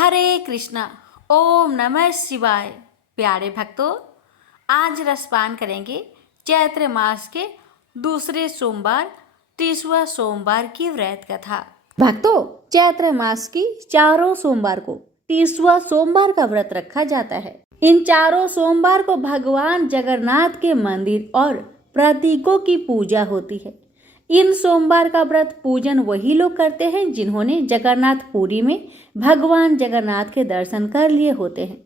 हरे कृष्णा। ओम नमः शिवाय। प्यारे भक्तों, आज रसपान करेंगे चैत्र मास के दूसरे सोमवार 30वां सोमवार की व्रत कथा। भक्तों, चैत्र मास की चारों सोमवार को 30वां सोमवार का व्रत रखा जाता है। इन चारों सोमवार को भगवान जगन्नाथ के मंदिर और प्रतीकों की पूजा होती है। इन सोमवार का व्रत पूजन वही लोग करते हैं जिन्होंने जगन्नाथपुरी में भगवान जगन्नाथ के दर्शन कर लिए होते हैं।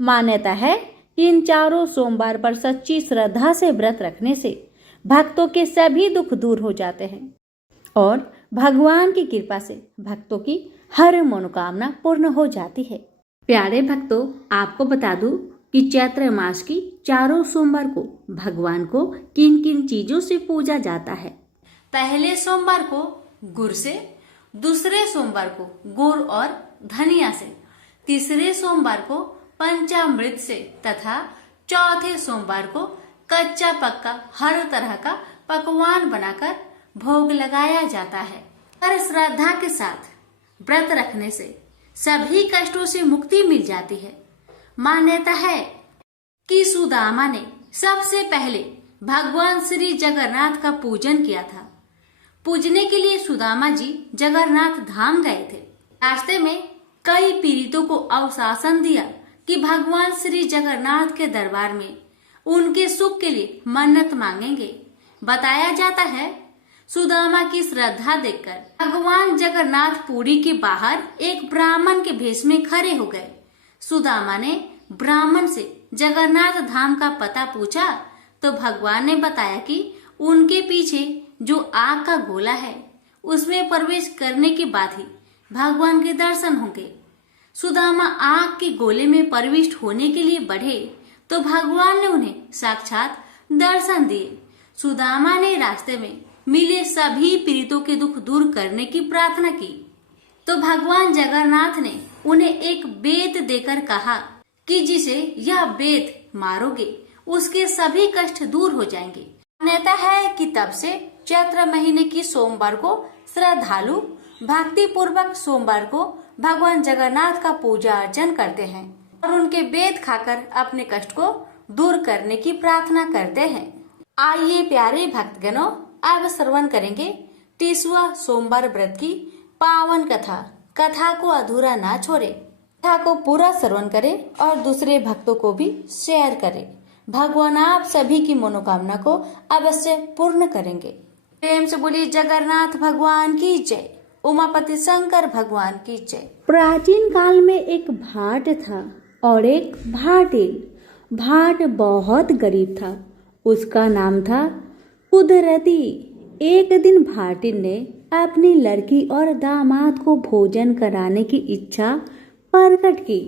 मान्यता है कि इन चारों सोमवार पर सच्ची श्रद्धा से व्रत रखने से भक्तों के सभी दुख दूर हो जाते हैं और भगवान की कृपा से भक्तों की हर मनोकामना पूर्ण हो जाती है। प्यारे भक्तों, आपको बता दूं कि चैत्र मास की चारों सोमवार को भगवान को किन किन चीजों से पूजा जाता है। पहले सोमवार को गुड़ से, दूसरे सोमवार को गुड़ और धनिया से, तीसरे सोमवार को पंचामृत से तथा चौथे सोमवार को कच्चा पक्का हर तरह का पकवान बनाकर भोग लगाया जाता है। और श्रद्धा के साथ व्रत रखने से सभी कष्टों से मुक्ति मिल जाती है। मान्यता है कि सुदामा ने सबसे पहले भगवान श्री जगन्नाथ का पूजन किया था। पूजने के लिए सुदामा जी जगन्नाथ धाम गए थे। रास्ते में कई पीड़ितों को आश्वासन दिया कि भगवान श्री जगन्नाथ के दरबार में उनके सुख के लिए मन्नत मांगेंगे। बताया जाता है सुदामा की श्रद्धा देखकर भगवान जगन्नाथ पुरी के बाहर एक ब्राह्मण के भेष में खड़े हो गए। सुदामा ने ब्राह्मण से जगन्नाथ धाम का पता पूछा तो भगवान ने बताया कि उनके पीछे जो आग का गोला है उसमें प्रवेश करने के बाद ही भगवान के दर्शन होंगे। सुदामा आग के गोले में प्रविष्ट होने के लिए बढ़े तो भगवान ने उन्हें साक्षात दर्शन दिए। सुदामा ने रास्ते में मिले सभी पीड़ितों के दुख दूर करने की प्रार्थना की तो भगवान जगन्नाथ ने उन्हें एक बेत देकर कहा कि जिसे यह बेत मारोगे उसके सभी कष्ट दूर हो जाएंगे। मान्यता है कि तब से चैत्र महीने की सोमवार को श्रद्धालु भक्ति पूर्वक सोमवार को भगवान जगन्नाथ का पूजा अर्चन करते हैं और उनके बेत खाकर अपने कष्ट को दूर करने की प्रार्थना करते हैं। आइए प्यारे भक्तगणों, अब श्रवण करेंगे 30वां सोमवार व्रत की पावन कथा। कथा को अधूरा ना छोड़े, कथा को पूरा श्रवण करें और दूसरे भक्तों को भी शेयर करें। भगवान आप सभी की मनोकामना को अवश्य पूर्ण करेंगे। प्रेम से बोलिए जगन्नाथ भगवान की जय, उमापति शंकर भगवान की जय। प्राचीन काल में एक भाट था और एक भाटिल। भाट बहुत गरीब था। उसका नाम था कुदरती। एक दिन भाटिल ने अपनी लड़की और दामाद को भोजन कराने की इच्छा प्रकट की।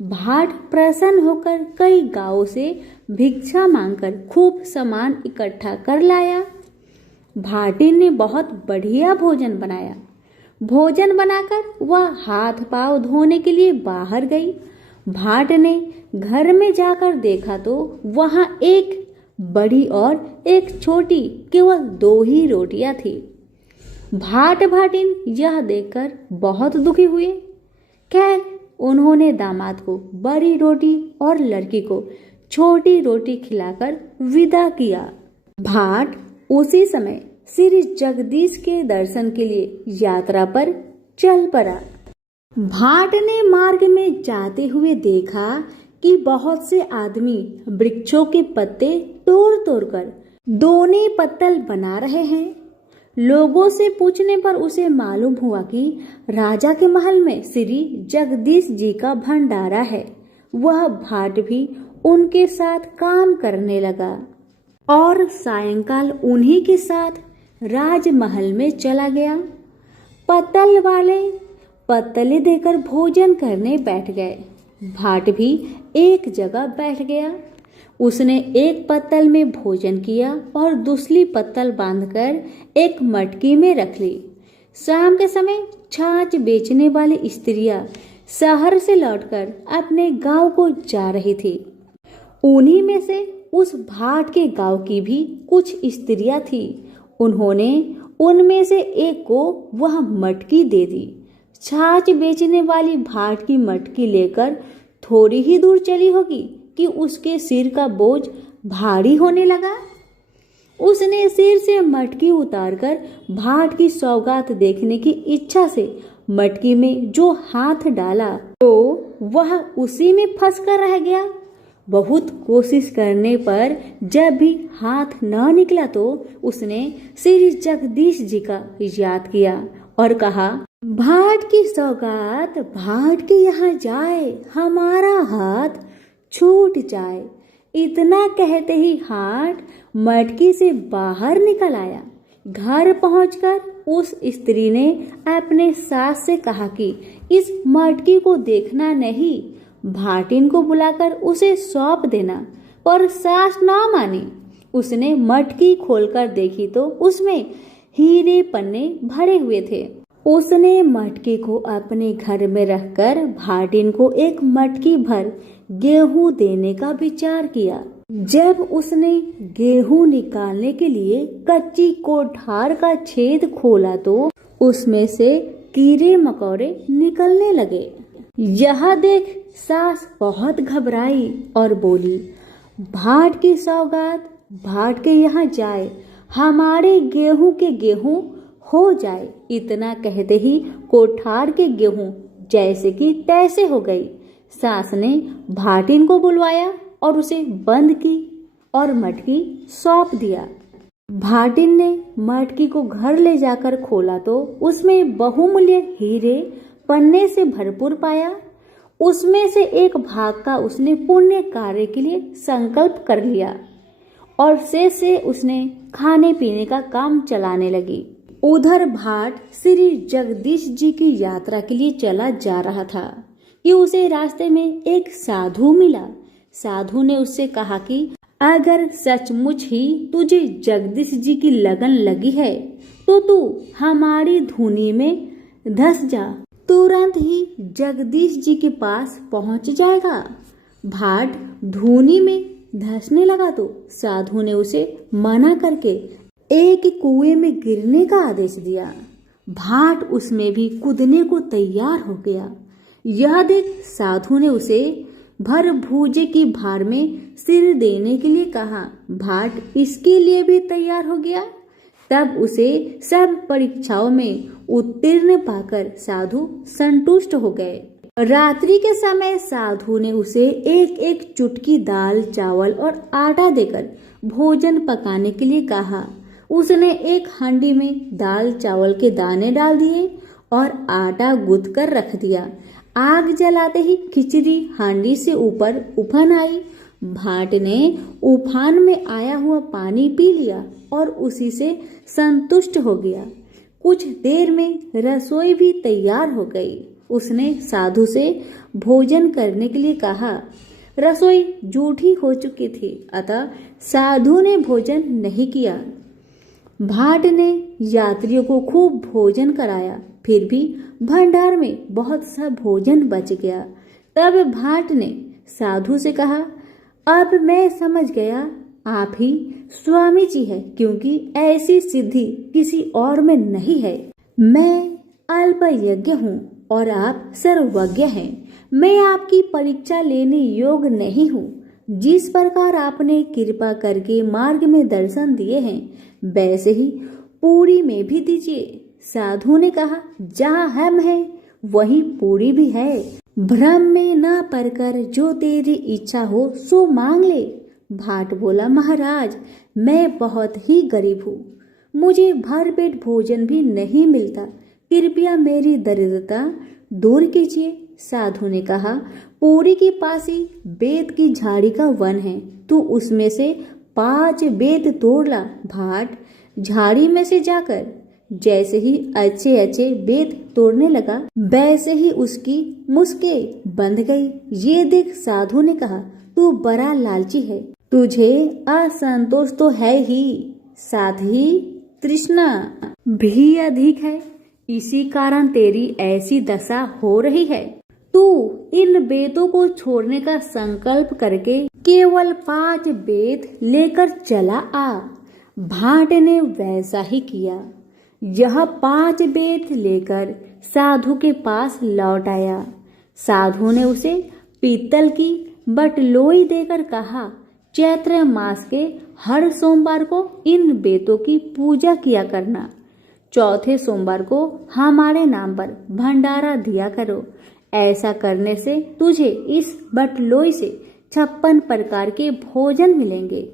भाट प्रसन्न होकर कई गांवों से भिक्षा मांगकर खूब सामान इकट्ठा कर लाया। भाटिल ने बहुत बढ़िया भोजन बनाया। भोजन बनाकर वह हाथ पांव धोने के लिए बाहर गई। भाट ने घर में जाकर देखा तो वहां एक बड़ी और एक छोटी केवल 2 ही रोटियां थी। भाट भाटिल यह देखकर बहुत दुखी हुए। खैर, उन्होंने दामाद को बड़ी रोटी और लड़की को छोटी रोटी खिलाकर विदा किया। भाट उसी समय श्री जगदीश के दर्शन के लिए यात्रा पर चल पड़ा। भाट ने मार्ग में जाते हुए देखा कि बहुत से आदमी वृक्षों के पत्ते तोड़ तोड़कर दोने पत्तल बना रहे हैं। लोगों से पूछने पर उसे मालूम हुआ कि राजा के महल में श्री जगदीश जी का भंडारा है। वह भाट भी उनके साथ काम करने लगा और सायंकाल उन्हीं के साथ राजमहल में चला गया। पत्तल वाले पत्तले देकर भोजन करने बैठ गए। भाट भी एक जगह बैठ गया। उसने एक पत्तल में भोजन किया और दूसरी पत्तल बांधकर एक मटकी में रख ली। शाम के समय छाछ बेचने वाली स्त्रियां शहर से लौटकर अपने गांव को जा रही थी। उन्हीं में से उस भाट के गांव की भी कुछ स्त्रियां थी। उन्होंने उनमें से एक को वह मटकी दे दी। छाछ बेचने वाली भाट की मटकी लेकर थोड़ी ही दूर चली होगी कि उसके सिर का बोझ भारी होने लगा। उसने सिर से मटकी उतारकर भाट की सौगात देखने की इच्छा से मटकी में जो हाथ डाला तो वह उसी में फंसकर रह गया। बहुत कोशिश करने पर जब भी हाथ न निकला तो उसने श्री जगदीश जी का याद किया और कहा, भाट की सौगात भाट के यहाँ जाए, हमारा हाथ छूट जाए। इतना कहते ही हाथ मटकी से बाहर निकल आया। घर पहुंचकर उस स्त्री ने अपने सास से कहा कि इस मटकी को देखना नहीं, भाटिन को बुलाकर उसे सौंप देना, पर सास ना मानी। उसने मटकी खोलकर देखी तो उसमें हीरे पन्ने भरे हुए थे। उसने मटकी को अपने घर में रखकर भाटिन को एक मटकी भर गेहूं देने का विचार किया। जब उसने गेहूं निकालने के लिए कच्ची कोठार का छेद खोला तो उसमें से कीड़े मकोड़े निकलने लगे। यह देख सास बहुत घबराई और बोली, भाट की सौगात भाट के यहाँ जाए, हमारे गेहूं के गेहूं हो जाए। इतना कहते ही कोठार के गेहूं जैसे कि तैसे हो गई। सास ने भाटिन को बुलवाया और उसे बंद की और मटकी सौंप दिया। भाटिन ने मटकी को घर ले जाकर खोला तो उसमें बहुमूल्य हीरे पन्ने से भरपूर पाया। उसमें से एक भाग का उसने पुण्य कार्य के लिए संकल्प कर लिया और से उसने खाने पीने का काम चलाने लगी। उधर भाट श्री जगदीश जी की यात्रा के लिए चला जा रहा था कि उसे रास्ते में एक साधु मिला। साधु ने उससे कहा कि अगर सचमुच ही तुझे जगदीश जी की लगन लगी है तो तू हमारी धुनी में धस जा, तुरंत ही जगदीश जी के पास पहुंच जाएगा। भाट धुनी में धंसने लगा तो साधु ने उसे मना करके एक कुएं में गिरने का आदेश दिया। भाट उसमें भी कूदने को तैयार हो गया। यह देख साधु ने उसे भर भूजे की भार में सिर देने के लिए कहा। भाट इसके लिए भी तैयार हो गया। तब उसे सब परीक्षाओं में उत्तीर्ण पाकर साधु संतुष्ट हो गए। रात्रि के समय साधु ने उसे एक एक चुटकी दाल चावल और आटा देकर भोजन पकाने के लिए कहा। उसने एक हांडी में दाल चावल के दाने डाल दिए और आटा गूंथ कर रख दिया। आग जलाते ही खिचड़ी हांडी से ऊपर उफान आई। भाट ने उफान में आया हुआ पानी पी लिया और उसी से संतुष्ट हो गया। कुछ देर में रसोई भी तैयार हो गई। उसने साधु से भोजन करने के लिए कहा। रसोई जूठी हो चुकी थी, अतः साधु ने भोजन नहीं किया। भाट ने यात्रियों को खूब भोजन कराया, फिर भी भंडार में बहुत सा भोजन बच गया। तब भाट ने साधु से कहा, अब मैं समझ गया आप ही स्वामी जी है, क्योंकि ऐसी सिद्धि किसी और में नहीं है। मैं अल्पयज्ञ हूँ और आप सर्वज्ञ हैं। मैं आपकी परीक्षा लेने योग्य नहीं हूँ। जिस प्रकार आपने कृपा करके मार्ग में दर्शन दिए हैं, वैसे ही पूरी में भी दीजिए। साधु ने कहा, जहाँ हम हैं वहीं पूरी भी है। भ्रम में न पड़कर जो तेरी इच्छा हो सो मांग ले। भाट बोला, महाराज मैं बहुत ही गरीब हूँ, मुझे भर पेट भोजन भी नहीं मिलता, कृपया मेरी दरिद्रता दूर कीजिए। साधु ने कहा, पूरी के पास ही बेत की झाड़ी का वन है, तू उसमें से 5 बेत तोड़ ला। भाट झाड़ी में से जाकर जैसे ही अच्छे अच्छे बेत तोड़ने लगा, वैसे ही उसकी मुश्कें बंध गई। ये देख साधु ने कहा, तू बड़ा लालची है, तुझे असंतोष तो है ही, साथ ही तृष्णा भी अधिक है, इसी कारण तेरी ऐसी दशा हो रही है। तू इन बेतों को छोड़ने का संकल्प करके केवल 5 बेत लेकर चला आ। भाट ने वैसा ही किया। यह 5 बेत लेकर साधु के पास लौट आया। साधु ने उसे पीतल की बटलोई देकर कहा, चैत्र मास के हर सोमवार को इन बेतों की पूजा किया करना। चौथे सोमवार को हमारे नाम पर भंडारा दिया करो। ऐसा करने से तुझे इस बटलोई से 56 प्रकार के भोजन मिलेंगे।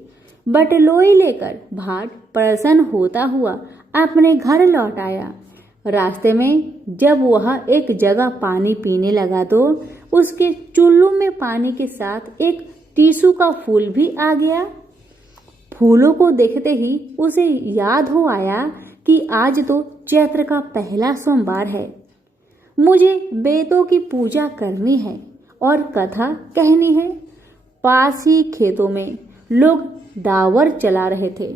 बटलोई लेकर भाट प्रसन्न होता हुआ अपने घर लौट आया। रास्ते में जब वह एक जगह पानी पीने लगा तो उसके चुल्लू में पानी के साथ एक टीसू का फूल भी आ गया। फूलों को देखते ही उसे याद हो आया कि आज तो चैत्र का पहला सोमवार है। मुझे बेतों की पूजा करनी है और कथा कहनी है। पास ही खेतों में लोग डावर चला रहे थे।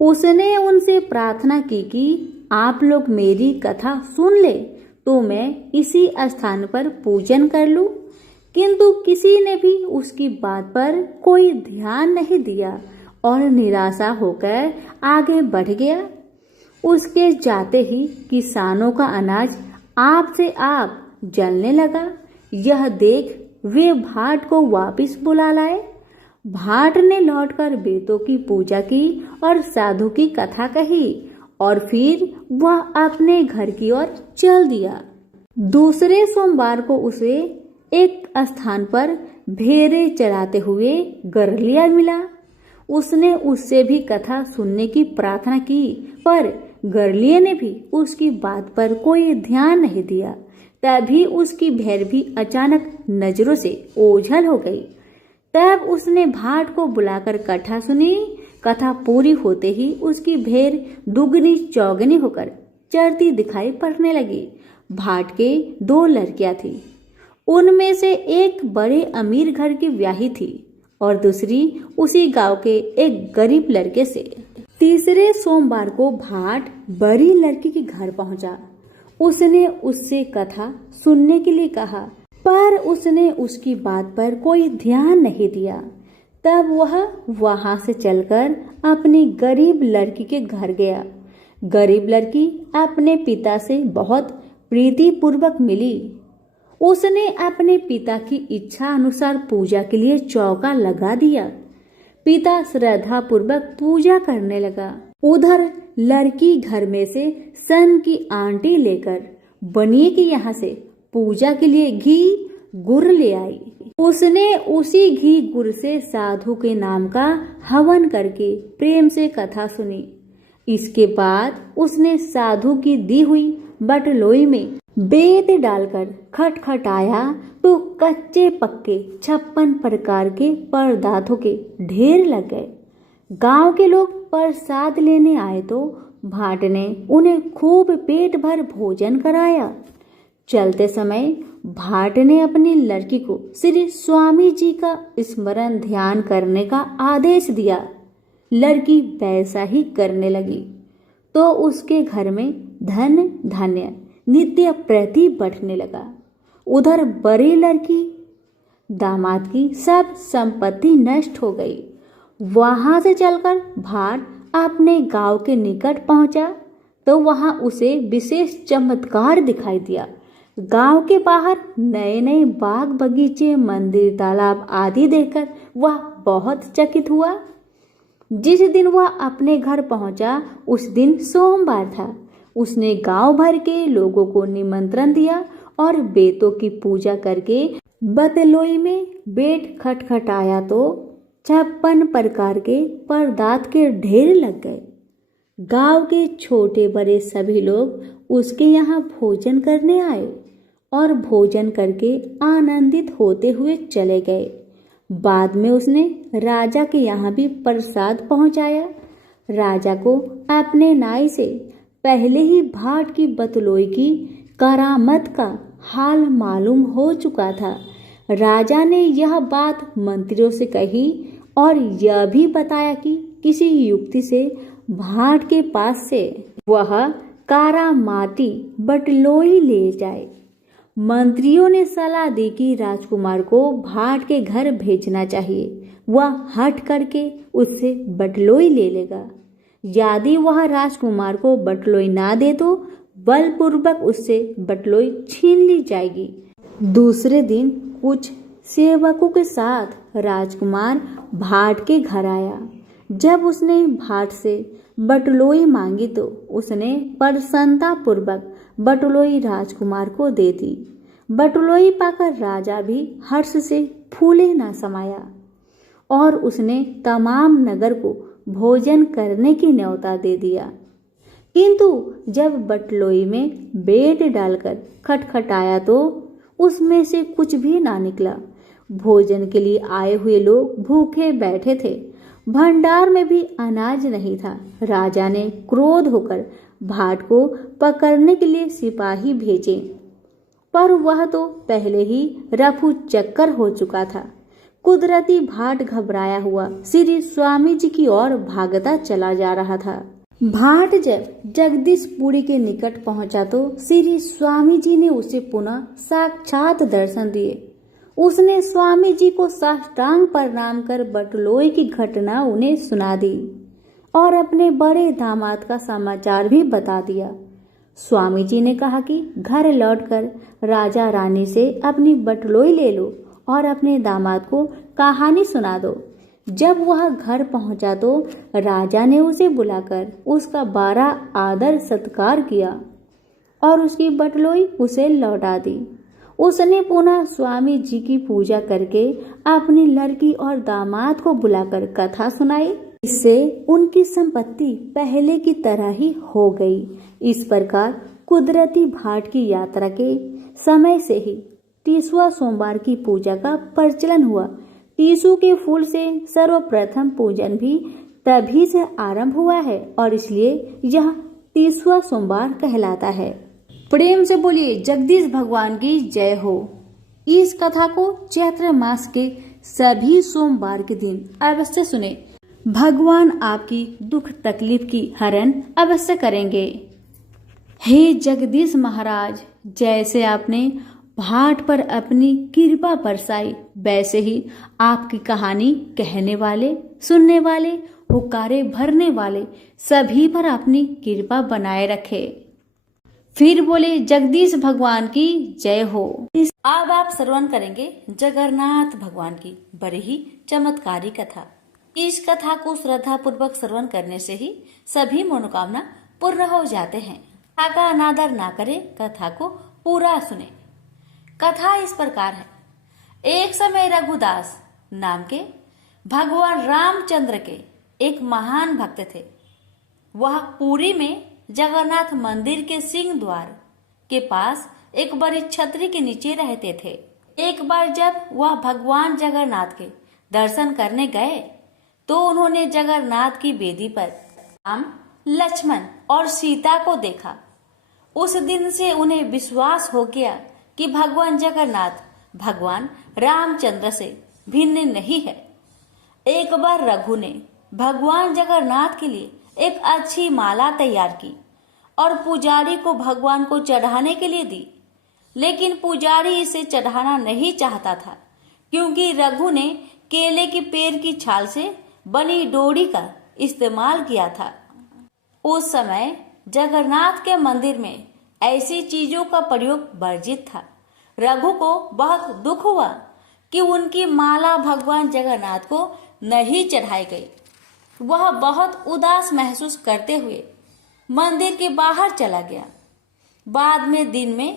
उसने उनसे प्रार्थना की कि आप लोग मेरी कथा सुन ले तो मैं इसी स्थान पर पूजन कर लूं। किंतु किसी ने भी उसकी बात पर कोई ध्यान नहीं दिया और निराशा होकर आगे बढ़ गया। उसके जाते ही किसानों का अनाज आप से आप जलने लगा। यह देख वे भाट को वापस बुला लाए। भाट ने लौटकर बेतों की पूजा की और साधु की कथा कही और फिर वह अपने घर की ओर चल दिया। दूसरे सोमवार को उसे एक स्थान पर भेड़ें चराते हुए गरलिया मिला। उसने उससे भी कथा सुनने की प्रार्थना की, पर गरलिये ने भी उसकी बात पर कोई ध्यान नहीं दिया। तभी उसकी भेड़ भी अचानक नजरों से ओझल हो गई। तब उसने भाट को बुलाकर कथा सुनी। कथा पूरी होते ही उसकी भेड़ दुगनी चौगनी होकर चरती दिखाई पड़ने लगी। भाट के 2 लड़कियां थी। उनमें से एक बड़े अमीर घर की ब्याही थी और दूसरी उसी गांव के एक गरीब लड़के से। तीसरे सोमवार को भाट बड़ी लड़की के घर पहुंचा। उसने उससे कथा सुनने के लिए कहा, पर उसने उसकी बात पर कोई ध्यान नहीं दिया। तब वह वहां से चलकर अपनी गरीब लड़की के घर गया। गरीब लड़की अपने पिता से बहुत प्रीतिपूर्वक मिली। उसने अपने पिता की इच्छा अनुसार पूजा के लिए चौका लगा दिया। पिता श्रद्धा पूर्वक पूजा करने लगा। उधर लड़की घर में से सन की आंटी लेकर बनिए के यहाँ से पूजा के लिए घी गुड़ ले आई। उसने उसी घी गुड़ से साधु के नाम का हवन करके प्रेम से कथा सुनी। इसके बाद उसने साधु की दी हुई बटलोई में बेत डालकर खटखटाया तो कच्चे पक्के 56 प्रकार के पदार्थों के ढेर लग गए। गांव के लोग प्रसाद लेने आए तो भाट ने उन्हें खूब पेट भर भोजन कराया। चलते समय भाट ने अपनी लड़की को श्री स्वामी जी का स्मरण ध्यान करने का आदेश दिया। लड़की वैसा ही करने लगी तो उसके घर में धन धान्य नित्य प्रति बढ़ने लगा। उधर बड़ी लड़की दामाद की सब संपत्ति नष्ट हो गई। वहां से चलकर भाट अपने गांव के निकट पहुंचा तो वहां उसे विशेष चमत्कार दिखाई दिया। गांव के बाहर नए नए बाग बगीचे मंदिर तालाब आदि देखकर वह बहुत चकित हुआ। जिस दिन वह अपने घर पहुंचा उस दिन सोमवार था। उसने गांव भर के लोगों को निमंत्रण दिया और बेतों की पूजा करके बतलोई में बेट खटखटाया तो 56 प्रकार के पदार्थ के ढेर लग गए। गांव के छोटे बड़े सभी लोग उसके यहाँ भोजन करने आए और भोजन करके आनंदित होते हुए चले गए। बाद में उसने राजा के यहाँ भी प्रसाद पहुंचाया। राजा को अपने नाई से पहले ही भाट की बतलोई की करामत का हाल मालूम हो चुका था। राजा ने यह बात मंत्रियों से कही और यह भी बताया कि किसी युक्ति से भाट के पास से वह कारामाती बटलोई ले जाए। मंत्रियों ने सलाह दी कि राजकुमार को भाट के घर भेजना चाहिए। वह हट करके उससे बटलोई ले लेगा। यदि वह राजकुमार को बटलोई ना दे तो बलपूर्वक उससे बटलोई छीन ली जाएगी। दूसरे दिन कुछ सेवकों के साथ राजकुमार भाट के घर आया। जब उसने भाट से बटलोई मांगी तो उसने प्रसन्नता पूर्वक बटलोई राजकुमार को दे दी। बटलोई पाकर राजा भी हर्ष से फूले न समाया और उसने तमाम नगर को भोजन करने की न्योता दे दिया। किंतु जब बटलोई में बेट डालकर खटखटाया तो उसमें से कुछ भी ना निकला। भोजन के लिए आए हुए लोग भूखे बैठे थे। भंडार में भी अनाज नहीं था। राजा ने क्रोध होकर भाट को पकड़ने के लिए सिपाही भेजे, पर वह तो पहले ही रफू चक्कर हो चुका था। कुदरती भाट घबराया हुआ श्री स्वामी जी की ओर भागता चला जा रहा था। भाट जब जगदीशपुरी के निकट पहुंचा तो श्री स्वामी जी ने उसे पुनः साक्षात दर्शन दिए। उसने स्वामी जी को साष्टांग प्रणाम कर बटलोई की घटना उन्हें सुना दी और अपने बड़े दामाद का समाचार भी बता दिया। स्वामी जी ने कहा कि घर लौटकर राजा रानी से अपनी बटलोई ले लो और अपने दामाद को कहानी सुना दो। जब वह घर पहुंचा तो राजा ने उसे बुलाकर उसका बड़ा आदर सत्कार किया और उसकी बटलोई उसे लौटा दी। उसने पुनः स्वामी जी की पूजा करके अपनी लड़की और दामाद को बुलाकर कथा सुनाई। इससे उनकी संपत्ति पहले की तरह ही हो गई। इस प्रकार कुदरती भाट की यात्रा के समय से ही तीसवा सोमवार की पूजा का प्रचलन हुआ। टीसू के फूल से सर्वप्रथम पूजन भी तभी से आरंभ हुआ है और इसलिए यह तीसवा सोमवार कहलाता है। प्रेम से बोलिए जगदीश भगवान की जय हो। इस कथा को चैत्र मास के सभी सोमवार के दिन अवश्य सुने। भगवान आपकी दुख तकलीफ की हरण अवश्य करेंगे। हे जगदीश महाराज, जैसे आपने भाट पर अपनी कृपा बरसाई, वैसे ही आपकी कहानी कहने वाले, सुनने वाले, हुक्कारे भरने वाले सभी पर अपनी कृपा बनाए रखे। फिर बोले जगदीश भगवान की जय हो। अब आप श्रवण करेंगे जगन्नाथ भगवान की बड़ी ही चमत्कारी कथा। इस कथा को श्रद्धा पूर्वक श्रवण करने से ही सभी मनोकामना पूर्ण हो जाते हैं। कथा का अनादर ना करें, कथा को पूरा सुने। कथा इस प्रकार है। एक समय रघुदास नाम के भगवान रामचंद्र के एक महान भक्त थे। वह पुरी में जगन्नाथ मंदिर के सिंह द्वार के पास एक बड़ी छतरी के नीचे रहते थे। एक बार जब वह भगवान जगन्नाथ के दर्शन करने गए तो उन्होंने जगन्नाथ की वेदी पर राम, लक्ष्मण और सीता को देखा। उस दिन से उन्हें विश्वास हो गया कि भगवान जगन्नाथ भगवान रामचंद्र से भिन्न नहीं है। एक बार रघु ने भगवान जगन्नाथ के लिए एक अच्छी माला तैयार की और पुजारी को भगवान को चढ़ाने के लिए दी, लेकिन पुजारी इसे चढ़ाना नहीं चाहता था क्योंकि रघु ने केले के पेड़ की छाल से बनी डोरी का इस्तेमाल किया था। उस समय जगन्नाथ के मंदिर में ऐसी चीजों का प्रयोग वर्जित था। रघु को बहुत दुख हुआ कि उनकी माला भगवान जगन्नाथ को नहीं चढ़ाई गई। वह बहुत उदास महसूस करते हुए मंदिर के बाहर चला गया। बाद में दिन में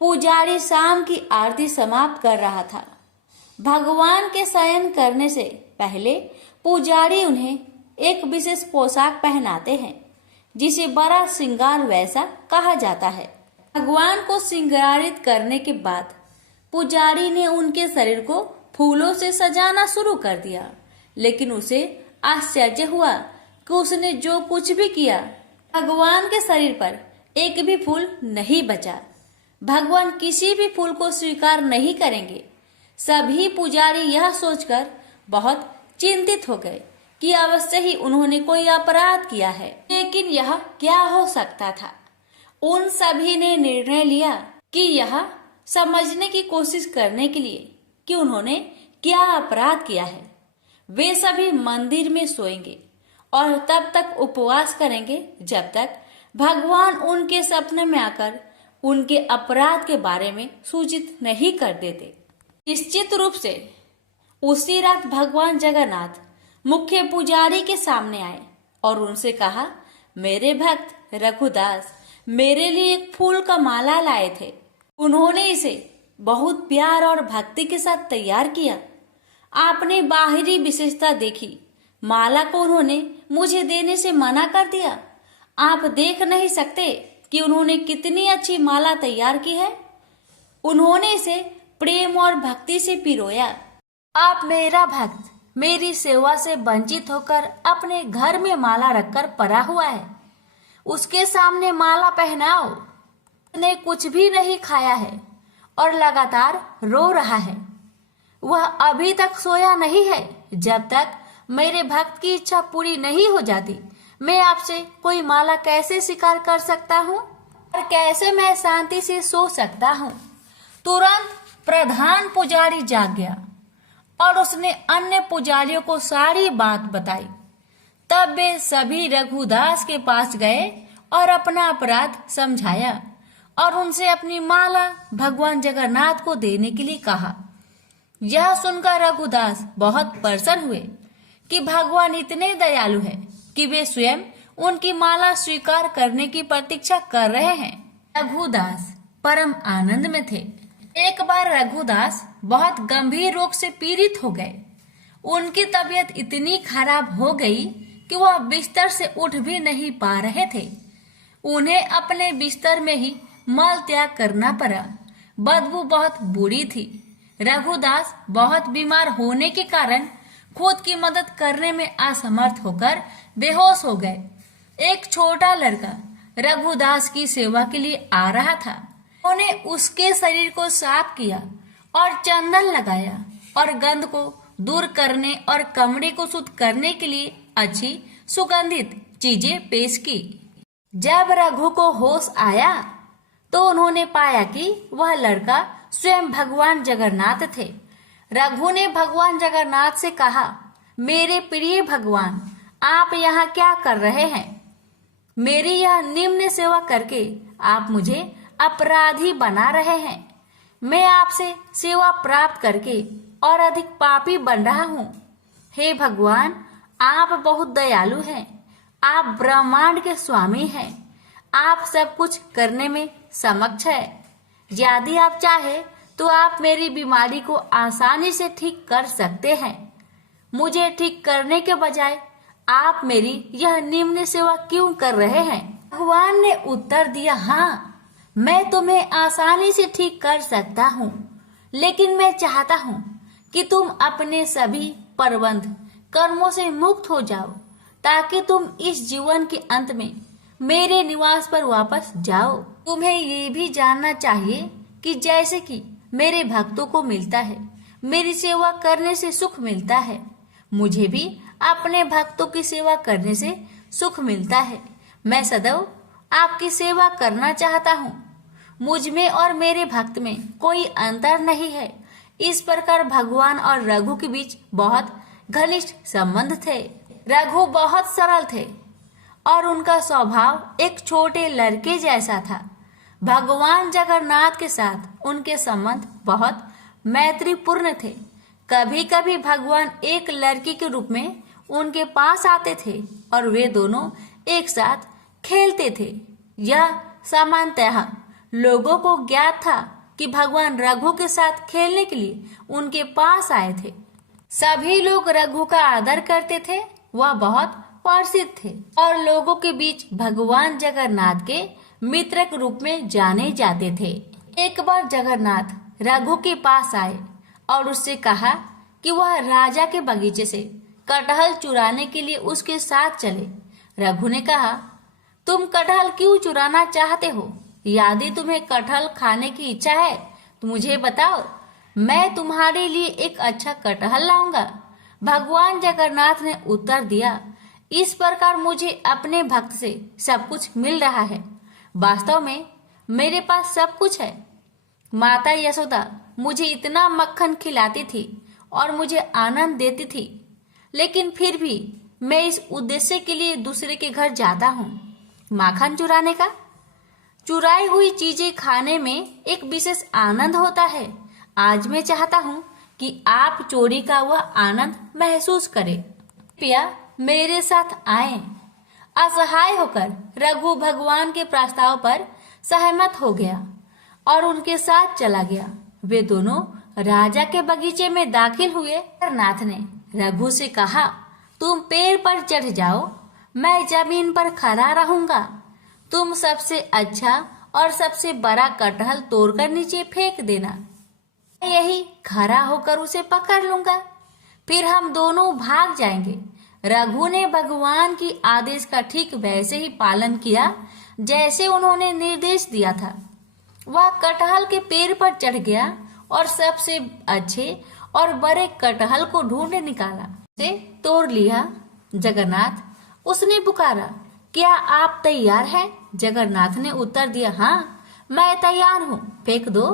पुजारी शाम की आरती समाप्त कर रहा था। भगवान के शयन करने से पहले पुजारी उन्हें एक विशेष पोशाक पहनाते हैं जिसे बड़ा श्रृंगार वैसा कहा जाता है। भगवान को श्रृंगारित करने के बाद पुजारी ने उनके शरीर को फूलों से सजाना शुरू कर दिया, लेकिन उसे आश्चर्य हुआ कि उसने जो कुछ भी किया भगवान के शरीर पर एक भी फूल नहीं बचा। भगवान किसी भी फूल को स्वीकार नहीं करेंगे। सभी पुजारी यह सोचकर बहुत चिंतित हो गए कि अवश्य ही उन्होंने कोई अपराध किया है, लेकिन यह क्या हो सकता था। उन सभी ने निर्णय लिया कि यह समझने की कोशिश करने के लिए कि उन्होंने क्या अपराध किया है। वे सभी मंदिर में सोएंगे और तब तक उपवास करेंगे जब तक भगवान उनके सपने में आकर उनके अपराध के बारे में सूचित नहीं कर देते। निश्चित रूप से उसी रात भगवान जगन्नाथ मुख्य पुजारी के सामने आए और उनसे कहा, मेरे भक्त रघुदास मेरे लिए एक फूल का माला लाए थे। उन्होंने इसे बहुत प्यार और भक्ति के साथ तैयार किया। आपने बाहरी विशेषता देखी, माला को उन्होंने मुझे देने से मना कर दिया। आप देख नहीं सकते कि उन्होंने कितनी अच्छी माला तैयार की है। उन्होंने इसे प्रेम और भक्ति से पिरोया। आप मेरा भक्त मेरी सेवा से वंचित होकर अपने घर में माला रखकर पड़ा हुआ है, उसके सामने माला पहनाओ। उसने कुछ भी नहीं खाया है और लगातार रो रहा है। वह अभी तक सोया नहीं है। जब तक मेरे भक्त की इच्छा पूरी नहीं हो जाती, मैं आपसे कोई माला कैसे स्वीकार कर सकता हूँ और कैसे मैं शांति से सो सकता हूँ। तुरंत प्रधान पुजारी जाग गया और उसने अन्य पुजारियों को सारी बात बताई। तब वे सभी रघुदास के पास गए और अपना अपराध समझाया और उनसे अपनी माला भगवान जगन्नाथ को देने के लिए कहा। यह सुनकर रघुदास बहुत प्रसन्न हुए कि भगवान इतने दयालु हैं कि वे स्वयं उनकी माला स्वीकार करने की प्रतीक्षा कर रहे हैं। रघुदास परम आनंद में थे। एक बार रघुदास बहुत गंभीर रोग से पीड़ित हो गए। उनकी तबीयत इतनी खराब हो गई कि वह बिस्तर से उठ भी नहीं पा रहे थे। उन्हें अपने बिस्तर में ही मल त्याग करना पड़ा। बदबू बहुत बुरी थी। रघुदास बहुत बीमार होने के कारण खुद की मदद करने में असमर्थ होकर बेहोश हो गए। एक छोटा लड़का रघुदास की सेवा के लिए आ रहा था। उन्होंने उसके शरीर को साफ किया और चंदन लगाया और गंध को दूर करने और कमरे को शुद्ध करने के लिए अच्छी सुगंधित चीजें पेश की। जब रघु को होश आया तो उन्होंने पाया कि वह लड़का स्वयं भगवान जगन्नाथ थे। रघु ने भगवान जगन्नाथ से कहा, मेरे प्रिय भगवान, आप यहाँ क्या कर रहे हैं? मेरी यह निम्न सेवा करके आप मुझे अपराधी बना रहे हैं। मैं आपसे सेवा प्राप्त करके और अधिक पापी बन रहा हूँ। हे भगवान, आप बहुत दयालु हैं। आप ब्रह्मांड के स्वामी हैं। आप सब कुछ करने में समक्ष है। यदि आप चाहे तो आप मेरी बीमारी को आसानी से ठीक कर सकते हैं। मुझे ठीक करने के बजाय आप मेरी यह निम्न सेवा क्यों कर रहे हैं? भगवान ने उत्तर दिया, हाँ, मैं तुम्हें आसानी से ठीक कर सकता हूँ, लेकिन मैं चाहता हूँ कि तुम अपने सभी प्रबंध कर्मों से मुक्त हो जाओ, ताकि तुम इस जीवन के अंत में मेरे निवास पर वापस जाओ। तुम्हें ये भी जानना चाहिए कि जैसे कि मेरे भक्तों को मिलता है, मेरी सेवा करने से सुख मिलता है, मुझे भी अपने भक्तों की सेवा करने से सुख मिलता है। मैं सदैव आपकी सेवा करना चाहता हूँ। मुझ में और मेरे भक्त में कोई अंतर नहीं है। इस प्रकार भगवान और रघु के बीच बहुत घनिष्ठ संबंध थे। रघु बहुत सरल थे और उनका स्वभाव एक छोटे लड़के जैसा था। भगवान जगन्नाथ के साथ उनके संबंध बहुत मैत्रीपूर्ण थे। कभी कभी भगवान एक लड़की के रूप में उनके पास आते थे और वे दोनों एक साथ खेलते थे। यह सामान्यतः लोगों को ज्ञात था कि भगवान रघु के साथ खेलने के लिए उनके पास आए थे। सभी लोग रघु का आदर करते थे। वह बहुत प्रसिद्ध थे और लोगों के बीच भगवान जगन्नाथ के मित्र के रूप में जाने जाते थे। एक बार जगन्नाथ रघु के पास आए और उससे कहा कि वह राजा के बगीचे से कटहल चुराने के लिए उसके साथ चले। रघु ने कहा, तुम कटहल क्यों चुराना चाहते हो? यदि तुम्हें कटहल खाने की इच्छा है तो मुझे बताओ, मैं तुम्हारे लिए एक अच्छा कटहल लाऊंगा। भगवान जगन्नाथ ने उत्तर दिया, इस प्रकार मुझे अपने भक्त से सब कुछ मिल रहा है। वास्तव में मेरे पास सब कुछ है। माता यशोदा मुझे इतना मक्खन खिलाती थी और मुझे आनंद देती थी, लेकिन फिर भी मैं इस उद्देश्य के लिए दूसरे के घर जाता हूँ। माखन चुराने का? चुराई हुई चीजें खाने में एक विशेष आनंद होता है। आज मैं चाहता हूँ कि आप चोरी का वह आनंद महसूस करें। कृपया मेरे साथ आए। असहाय होकर रघु भगवान के प्रस्ताव पर सहमत हो गया और उनके साथ चला गया। वे दोनों राजा के बगीचे में दाखिल हुए। जगन्नाथ ने रघु से कहा, तुम पेड़ पर चढ़ जाओ, मैं जमीन पर खड़ा रहूंगा। तुम सबसे अच्छा और सबसे बड़ा कटहल तोड़कर नीचे फेंक देना, मैं यही खड़ा होकर उसे पकड़ लूंगा, फिर हम दोनों भाग जाएंगे। रघु ने भगवान की आदेश का ठीक वैसे ही पालन किया जैसे उन्होंने निर्देश दिया था। वह कटहल के पेड़ पर चढ़ गया और सबसे अच्छे और बड़े कटहल को ढूंढ निकाला, उसे तोड़ लिया। जगन्नाथ, उसने पुकारा, क्या आप तैयार हैं? जगन्नाथ ने उत्तर दिया, हाँ मैं तैयार हूँ, फेंक दो।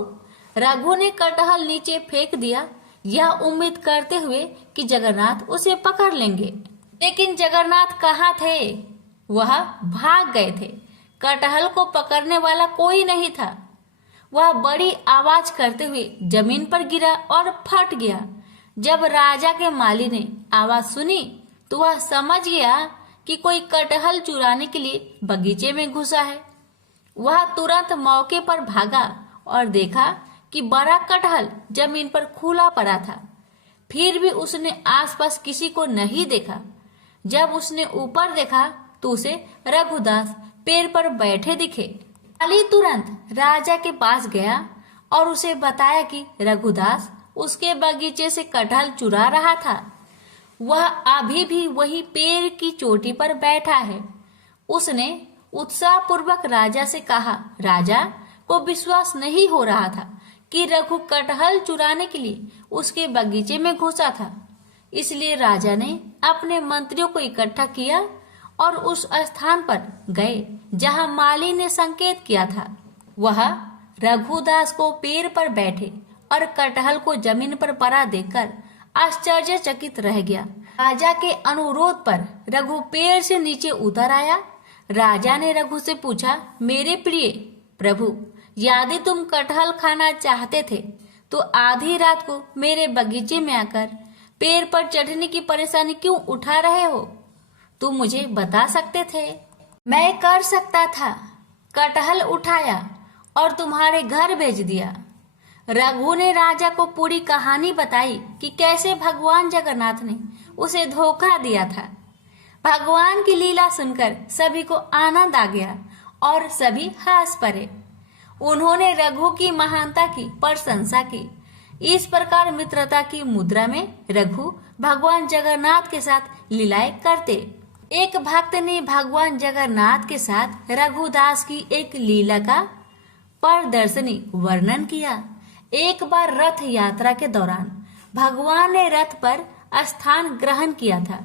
रघु ने कटहल नीचे फेंक दिया, यह उम्मीद करते हुए कि जगन्नाथ उसे पकड़ लेंगे। लेकिन जगन्नाथ कहाँ थे? वह भाग गए थे। कटहल को पकड़ने वाला कोई नहीं था। वह बड़ी आवाज करते हुए जमीन पर गिरा और फट गया। जब राजा के माली ने आवाज सुनी तो वह समझ गया कि कोई कटहल चुराने के लिए बगीचे में घुसा है। वह तुरंत मौके पर भागा और देखा कि बड़ा कटहल जमीन पर खुला पड़ा था। फिर भी उसने आसपास किसी को नहीं देखा। जब उसने ऊपर देखा तो उसे रघुदास पेड़ पर बैठे दिखे। माली तुरंत राजा के पास गया और उसे बताया कि रघुदास उसके बगीचे से कटहल चुरा रहा था। वह अभी भी वही पेड़ की चोटी पर बैठा है। उसने उत्साहपूर्वक राजा से कहा। राजा को विश्वास नहीं हो रहा था कि रघु कटहल चुराने के लिए उसके बगीचे में घुसा था। इसलिए राजा ने अपने मंत्रियों को इकट्ठा किया और उस स्थान पर गए जहां माली ने संकेत किया था। वह रघुदास को पेड़ पर बैठे और कटहल को जमीन पर पड़ा देखकर आश्चर्यचकित रह गया। राजा के अनुरोध पर रघु पेड़ से नीचे उतर आया। राजा ने रघु से पूछा, मेरे प्रिय प्रभु, यदि तुम कटहल खाना चाहते थे तो आधी रात को मेरे बगीचे में आकर पेड़ पर चढ़ने की परेशानी क्यों उठा रहे हो? तुम मुझे बता सकते थे। मैं कर सकता था। कटहल उठाया और तुम्हारे घर भेज दिया। रघु ने राजा को पूरी कहानी बताई कि कैसे भगवान जगन्नाथ ने उसे धोखा दिया था। भगवान की लीला सुनकर सभी को आनंद आ गया और सभी हंस पड़े। उन्होंने रघु की महानता की प्रशंसा की। इस प्रकार मित्रता की मुद्रा में रघु भगवान जगन्नाथ के साथ लीलाएं करते। एक भक्त ने भगवान जगन्नाथ के साथ रघुदास की एक लीला का प्रदर्शनी वर्णन किया। एक बार रथ यात्रा के दौरान भगवान ने रथ पर स्थान ग्रहण किया था।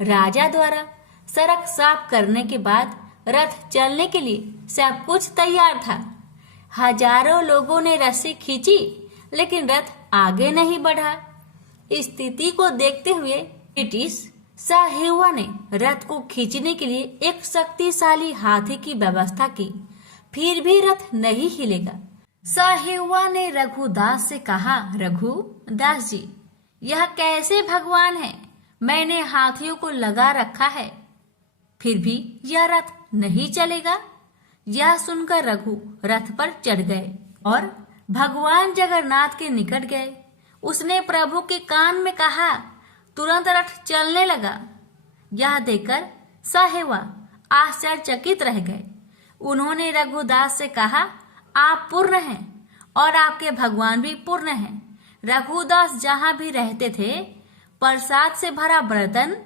राजा द्वारा सड़क साफ करने के बाद रथ चलने के लिए सब कुछ तैयार था। हजारों लोगों ने रस्सी खींची लेकिन रथ आगे नहीं बढ़ा। स्थिति को देखते हुए ब्रिटिश साहिवा ने रथ को खींचने के लिए एक शक्तिशाली हाथी की व्यवस्था की, फिर भी रथ नहीं हिलेगा। साहिवा ने रघुदास से कहा, रघुदास जी, यह कैसे भगवान है? मैंने हाथियों को लगा रखा है, फिर भी यह रथ नहीं चलेगा। यह सुनकर रघु रथ पर चढ़ गए और भगवान जगन्नाथ के निकट गए। उसने प्रभु के कान में कहा, तुरंत रथ चलने लगा। यह देखकर साहिवा आश्चर्यचकित रह गए। उन्होंने रघुदास से कहा, आप पूर्ण हैं और आपके भगवान भी पूर्ण हैं। रघुदास जहाँ भी रहते थे, प्रसाद से भरा बर्तन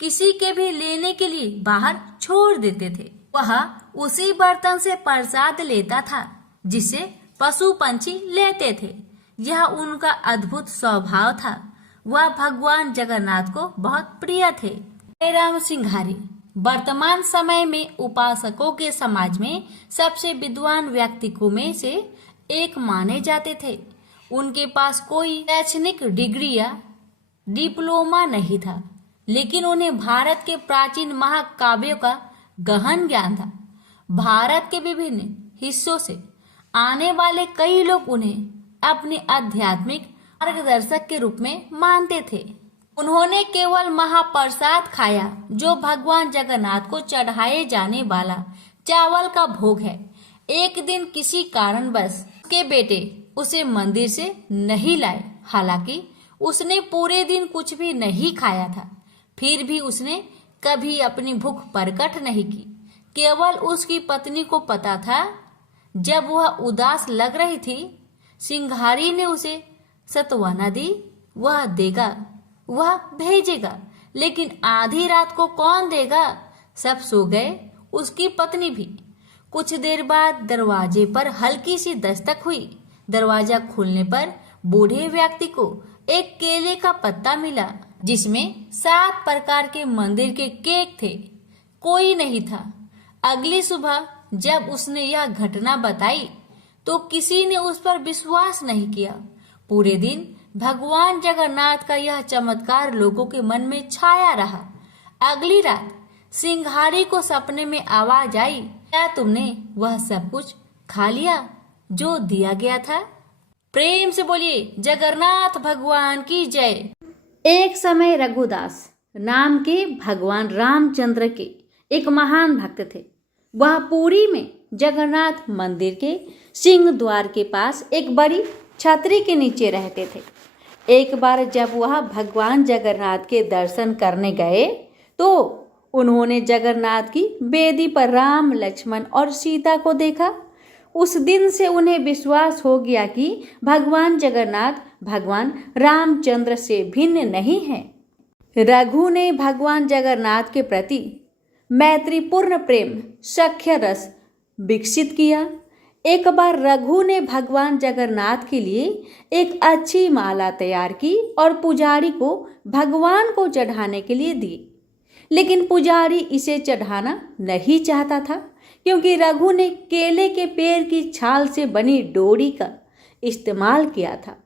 किसी के भी लेने के लिए बाहर छोड़ देते थे। वह उसी बर्तन से प्रसाद लेता था जिसे पशु पंछी लेते थे। यह उनका अद्भुत स्वभाव था। वह भगवान जगन्नाथ को बहुत प्रिय थे। राम सिंघारी वर्तमान समय में उपासकों के समाज में सबसे विद्वान व्यक्तित्वों में से एक माने जाते थे। उनके पास कोई शैक्षणिक डिग्री या डिप्लोमा नहीं था, लेकिन उन्हें भारत के प्राचीन महाकाव्यों का गहन ज्ञान था। भारत के विभिन्न हिस्सों से आने वाले कई लोग उन्हें अपने आध्यात्मिक मार्गदर्शक के रूप में मानते थे। उन्होंने केवल महाप्रसाद खाया, जो भगवान जगन्नाथ को चढ़ाए जाने वाला चावल का भोग है। एक दिन किसी कारणवश उसके बेटे उसे मंदिर से नहीं लाए। हालांकि उसने पूरे दिन कुछ भी नहीं खाया था, फिर भी उसने कभी अपनी भूख प्रकट नहीं की। केवल उसकी पत्नी को पता था। जब वह उदास लग रही थी, सिंघारी ने उसे सत्वना दी। वह देगा, वह भेजेगा, लेकिन आधी रात को कौन देगा? सब सो गए, उसकी पत्नी भी। कुछ देर बाद दरवाजे पर हल्की सी दस्तक हुई। दरवाजा खुलने पर बूढ़े व्यक्ति को एक केले का पत्ता मिला, जिसमें 7 प्रकार के मंदिर के केक थे। कोई नहीं था। अगली सुबह जब उसने यह घटना बताई तो किसी ने उस पर विश्वास नहीं किया। पूरे दिन भगवान जगन्नाथ का यह चमत्कार लोगों के मन में छाया रहा। अगली रात सिंघारी को सपने में आवाज आई, क्या तुमने वह सब कुछ खा लिया जो दिया गया था? प्रेम से बोलिए जगन्नाथ भगवान की जय। एक समय रघुदास नाम के भगवान रामचंद्र के एक महान भक्त थे। वह पुरी में जगन्नाथ मंदिर के सिंह द्वार के पास एक बड़ी छतरी के नीचे रहते थे। एक बार जब वह भगवान जगन्नाथ के दर्शन करने गए तो उन्होंने जगन्नाथ की वेदी पर राम, लक्ष्मण और सीता को देखा। उस दिन से उन्हें विश्वास हो गया कि भगवान जगन्नाथ भगवान रामचंद्र से भिन्न नहीं है। रघु ने भगवान जगन्नाथ के प्रति मैत्रीपूर्ण प्रेम सख्य रस विकसित किया। एक बार रघु ने भगवान जगन्नाथ के लिए एक अच्छी माला तैयार की और पुजारी को भगवान को चढ़ाने के लिए दी। लेकिन पुजारी इसे चढ़ाना नहीं चाहता था, क्योंकि रघु ने केले के पेड़ की छाल से बनी डोरी का इस्तेमाल किया था।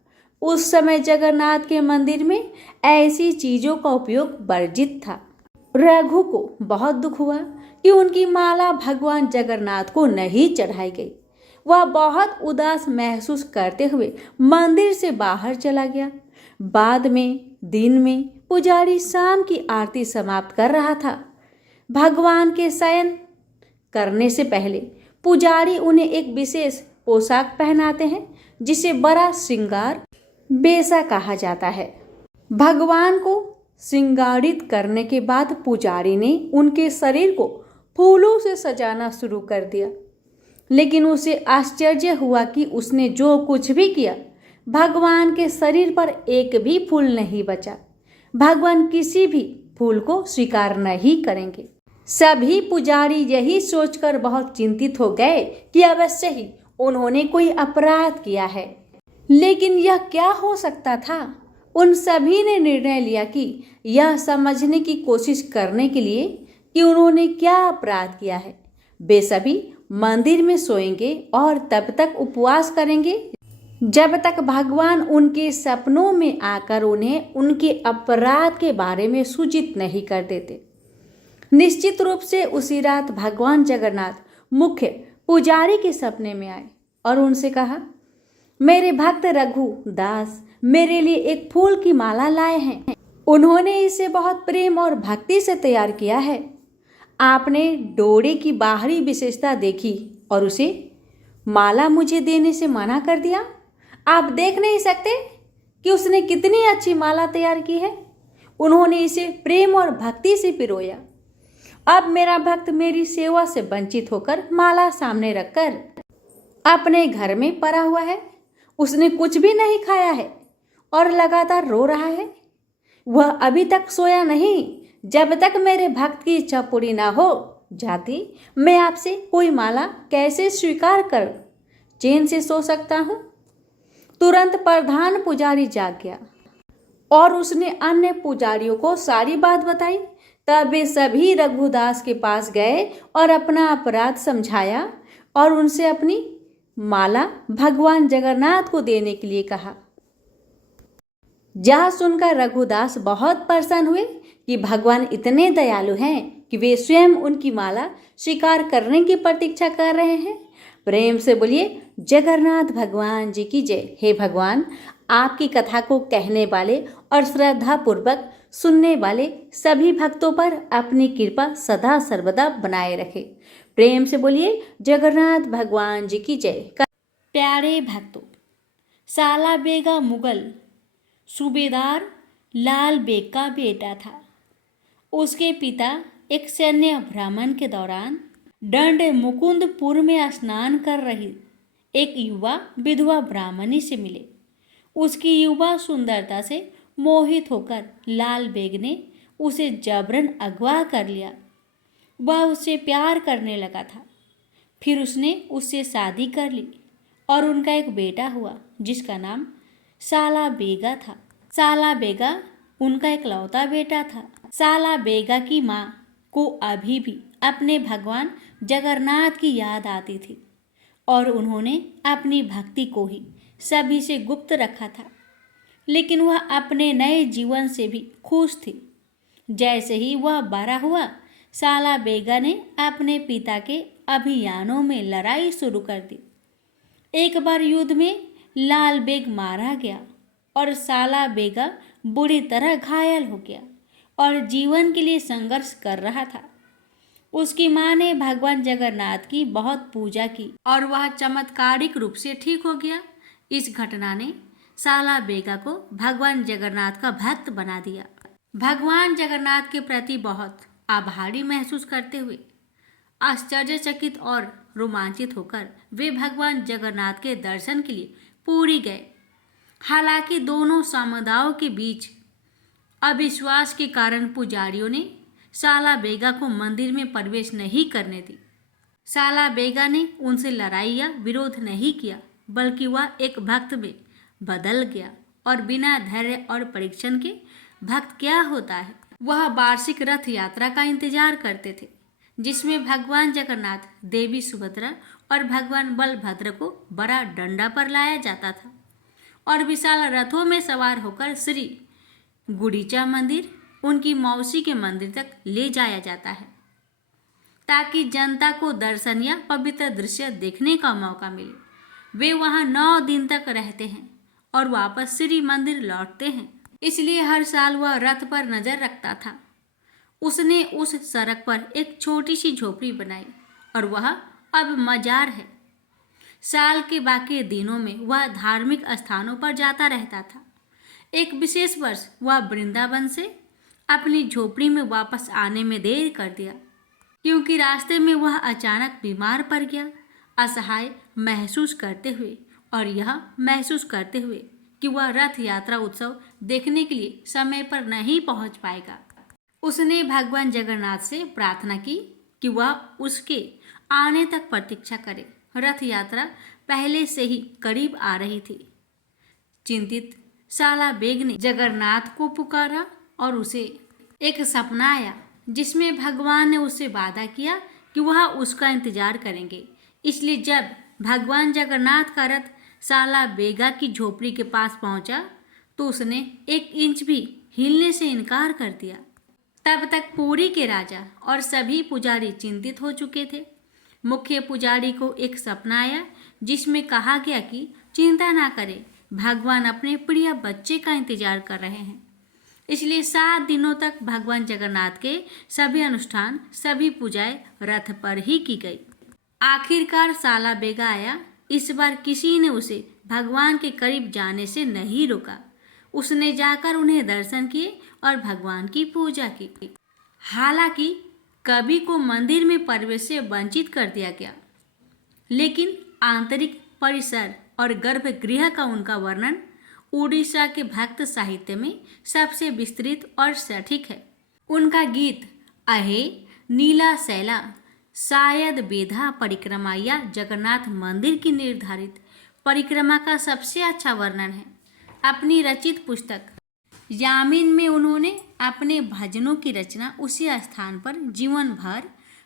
उस समय जगन्नाथ के मंदिर में ऐसी चीजों का उपयोग वर्जित था। रघु को बहुत दुख हुआ कि उनकी माला भगवान जगन्नाथ को नहीं चढ़ाई गई। वह बहुत उदास महसूस करते हुए मंदिर से बाहर चला गया। बाद में दिन में पुजारी शाम की आरती समाप्त कर रहा था। भगवान के शयन करने से पहले पुजारी उन्हें एक विशेष पोशाक पहनाते हैं, जिसे बड़ा श्रृंगार बेसा कहा जाता है। भगवान को श्रृंगारित करने के बाद पुजारी ने उनके शरीर को फूलों से सजाना शुरू कर दिया। लेकिन उसे आश्चर्य हुआ कि उसने जो कुछ भी किया, भगवान के शरीर पर एक भी फूल नहीं बचा। भगवान किसी भी फूल को स्वीकार नहीं करेंगे। सभी पुजारी यही सोचकर बहुत चिंतित हो गए कि अवश्य ही उन्होंने कोई अपराध किया है। लेकिन यह क्या हो सकता था? उन सभी ने निर्णय लिया कि यह समझने की कोशिश करने के लिए कि उन्होंने क्या अपराध किया है, वे सभी मंदिर में सोएंगे और तब तक उपवास करेंगे जब तक भगवान उनके सपनों में आकर उन्हें उनके अपराध के बारे में सूचित नहीं कर देते। निश्चित रूप से उसी रात भगवान जगन्नाथ मुख्य पुजारी के सपने में आए और उनसे कहा, मेरे भक्त रघु दास मेरे लिए एक फूल की माला लाए हैं। उन्होंने इसे बहुत प्रेम और भक्ति से तैयार किया है। आपने डोरी की बाहरी विशेषता देखी और उसे माला मुझे देने से मना कर दिया। आप देख नहीं सकते कि उसने कितनी अच्छी माला तैयार की है। उन्होंने इसे प्रेम और भक्ति से पिरोया। अब मेरा भक्त मेरी सेवा से वंचित होकर माला सामने रखकर अपने घर में पड़ा हुआ है। उसने कुछ भी नहीं खाया है और लगातार रो रहा है। वह अभी तक सोया नहीं। जब तक मेरे भक्त की इच्छा पूरी ना हो जाती, मैं आपसे कोई माला कैसे स्वीकार कर चैन से सो सकता हूँ। तुरंत प्रधान पुजारी जाग गया और उसने अन्य पुजारियों को सारी बात बताई। तब वे सभी रघुदास के पास गए और अपना अपराध समझाया और उनसे अपनी माला भगवान जगन्नाथ को देने के लिए कहा। यह सुनकर रघुदास बहुत प्रसन्न हुए कि भगवान इतने दयालु हैं कि वे स्वयं उनकी माला स्वीकार करने की प्रतीक्षा कर रहे हैं। प्रेम से बोलिए जगन्नाथ भगवान जी की जय। हे भगवान, आपकी कथा को कहने वाले और श्रद्धा पूर्वक सुनने वाले सभी भक्तों पर अपनी कृपा सदा सर्वदा बनाए रखे। प्रेम से बोलिए जगन्नाथ भगवान जी की जय। प्यारे भक्तों, साला बेगा मुगल सूबेदार लाल बेग का बेटा था। उसके पिता एक सैन्य भ्रमण के दौरान दंड मुकुंदपुर में स्नान कर रही एक युवा विधवा ब्राह्मणी से मिले। उसकी युवा सुंदरता से मोहित होकर लाल बेग ने उसे जबरन अगवा कर लिया। वह उससे प्यार करने लगा था। फिर उसने उससे शादी कर ली और उनका एक बेटा हुआ जिसका नाम साला बेगा था। साला बेगा उनका इकलौता बेटा था। साला बेगा की माँ को अभी भी अपने भगवान जगन्नाथ की याद आती थी और उन्होंने अपनी भक्ति को ही सभी से गुप्त रखा था, लेकिन वह अपने नए जीवन से भी खुश थी। जैसे ही वह बड़ा हुआ, साला बेगा ने अपने पिता के अभियानों में लड़ाई शुरू कर दी। एक बार युद्ध में लाल बेग मारा गया और साला बेगा बुरी तरह घायल हो गया और जीवन के लिए संघर्ष कर रहा था। उसकी माँ ने भगवान जगन्नाथ की बहुत पूजा की और वह चमत्कारिक रूप से ठीक हो गया। इस घटना ने साला बेगा को भगवान जगन्नाथ का भक्त बना दिया। भगवान जगन्नाथ के प्रति बहुत आभारी महसूस करते हुए आश्चर्यचकित और रोमांचित होकर वे भगवान जगन्नाथ के दर्शन के लिए पुरी गए। हालांकि दोनों समुदायों के बीच अविश्वास के कारण पुजारियों ने साला बेगा को मंदिर में प्रवेश नहीं करने दी। साला बेगा ने उनसे लड़ाई या विरोध नहीं किया, बल्कि वह एक भक्त में बदल गया और बिना धैर्य और परीक्षण के भक्त क्या होता है। वह वार्षिक रथ यात्रा का इंतजार करते थे जिसमें भगवान जगन्नाथ, देवी सुभद्रा और भगवान बलभद्र को बड़ा डंडा पर लाया जाता था और विशाल रथों में सवार होकर श्री गुड़ीचा मंदिर, उनकी मौसी के मंदिर तक ले जाया जाता है ताकि जनता को दर्शन या पवित्र दृश्य देखने का मौका मिले। वे वहां 9 दिन तक रहते हैं और वापस श्री मंदिर लौटते हैं, इसलिए हर साल वह रथ पर नजर रखता था। उसने उस सड़क पर एक छोटी सी झोपड़ी बनाई और वह अब मजार है। साल के बाकी दिनों में वह धार्मिक स्थानों पर जाता रहता था। एक विशेष वर्ष वह वृंदावन से अपनी झोपड़ी में वापस आने में देर कर दिया क्योंकि रास्ते में वह अचानक बीमार पड़ गया। असहाय महसूस करते हुए और यह महसूस करते हुए कि वह रथ यात्रा उत्सव देखने के लिए समय पर नहीं पहुंच पाएगा, उसने भगवान जगन्नाथ से प्रार्थना की कि वह उसके आने तक प्रतीक्षा करे। रथ यात्रा पहले से ही करीब आ रही थी। चिंतित साला बेग ने जगन्नाथ को पुकारा और उसे एक सपना आया जिसमें भगवान ने उससे वादा किया कि वह उसका इंतजार करेंगे। इसलिए जब भगवान जगन्नाथ का रथ साला बेगा की झोपड़ी के पास पहुंचा तो उसने 1 इंच भी हिलने से इनकार कर दिया। तब तक पुरी के राजा और सभी पुजारी चिंतित हो चुके थे। मुख्य पुजारी को एक सपना आया जिसमें कहा गया कि चिंता ना करें, भगवान अपने प्रिय बच्चे का इंतजार कर रहे हैं। इसलिए 7 दिनों तक भगवान जगन्नाथ के सभी अनुष्ठान, सभी पूजाएं रथ पर ही की गई। आखिरकार साला बेगा आया। इस बार किसी ने उसे भगवान के करीब जाने से नहीं रोका। उसने जाकर उन्हें दर्शन किए और भगवान की पूजा की। हालांकि कवि को मंदिर में प्रवेश से वंचित कर दिया गया, लेकिन आंतरिक परिसर और गर्भगृह का उनका वर्णन उड़ीसा के भक्त साहित्य में सबसे विस्तृत और सटीक है। उनका गीत अहे नीला शैला शायद बेधा परिक्रमा या जगन्नाथ मंदिर की निर्धारित परिक्रमा का सबसे अच्छा वर्णन है। अपनी रचित पुस्तक यामिन में उन्होंने अपने भजनों की रचना उसी स्थान पर जीवन भर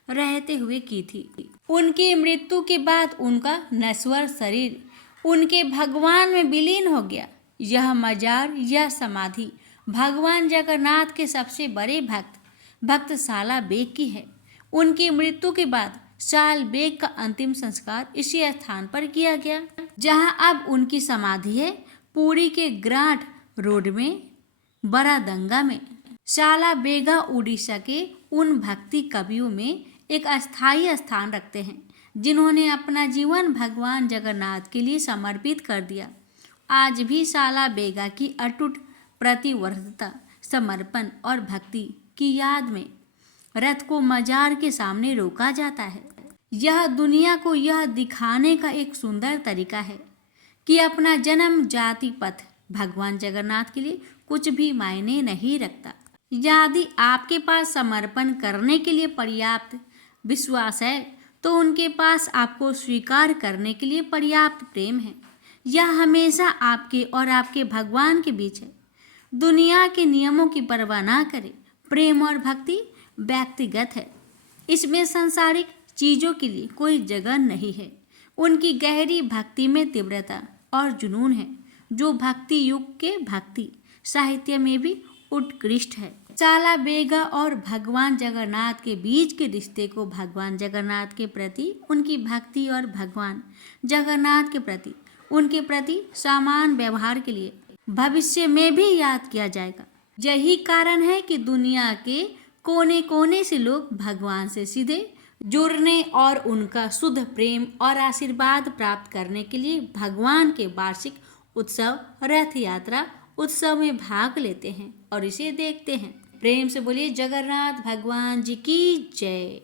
रहते हुए की थी। उनकी मृत्यु के बाद उनका नश्वर शरीर उनके भगवान में विलीन हो गया। यह मजार या समाधि भगवान जगन्नाथ के सबसे बड़े भक्त भक्त साला बेग की है। उनकी मृत्यु के बाद साल बेग का अंतिम संस्कार इसी स्थान पर किया गया, जहां अब उनकी समाधि है, पुरी के ग्रांट रोड में, बरादंगा में। साला बेगा उड़ीसा के उन भक्ति कवियों में एक अस्थायी स्थान रखते हैं जिन्होंने अपना जीवन भगवान जगन्नाथ के लिए समर्पित कर दिया। आज भी साला बेगा की अटूट प्रतिबद्धता, समर्पण और भक्ति की याद में रथ को मजार के सामने रोका जाता है। यह दुनिया को यह दिखाने का एक सुंदर तरीका है कि अपना जन्म जाति पथ भगवान जगन्नाथ के लिए कुछ भी मायने नहीं रखता। यदि आपके पास समर्पण करने के लिए पर्याप्त विश्वास है तो उनके पास आपको स्वीकार करने के लिए पर्याप्त प्रेम है। यह हमेशा आपके और आपके भगवान के बीच है। दुनिया के नियमों की परवाह ना करें। प्रेम और भक्ति व्यक्तिगत है, इसमें सांसारिक चीज़ों के लिए कोई जगह नहीं है। उनकी गहरी भक्ति में तीव्रता और जुनून है, जो भक्ति युग के भक्ति साहित्य में भी उत्कृष्ट है। साला बेगा और भगवान जगन्नाथ के बीच के रिश्ते को भगवान जगन्नाथ के प्रति उनकी भक्ति और भगवान जगन्नाथ के प्रति उनके प्रति समान व्यवहार के लिए भविष्य में भी याद किया जाएगा। यही कारण है कि दुनिया के कोने कोने से लोग भगवान से सीधे जुड़ने और उनका शुद्ध प्रेम और आशीर्वाद प्राप्त करने के लिए भगवान के वार्षिक उत्सव रथ यात्रा उत्सव में भाग लेते हैं और इसे देखते हैं। प्रेम से बोलिए जगन्नाथ भगवान जी की जय।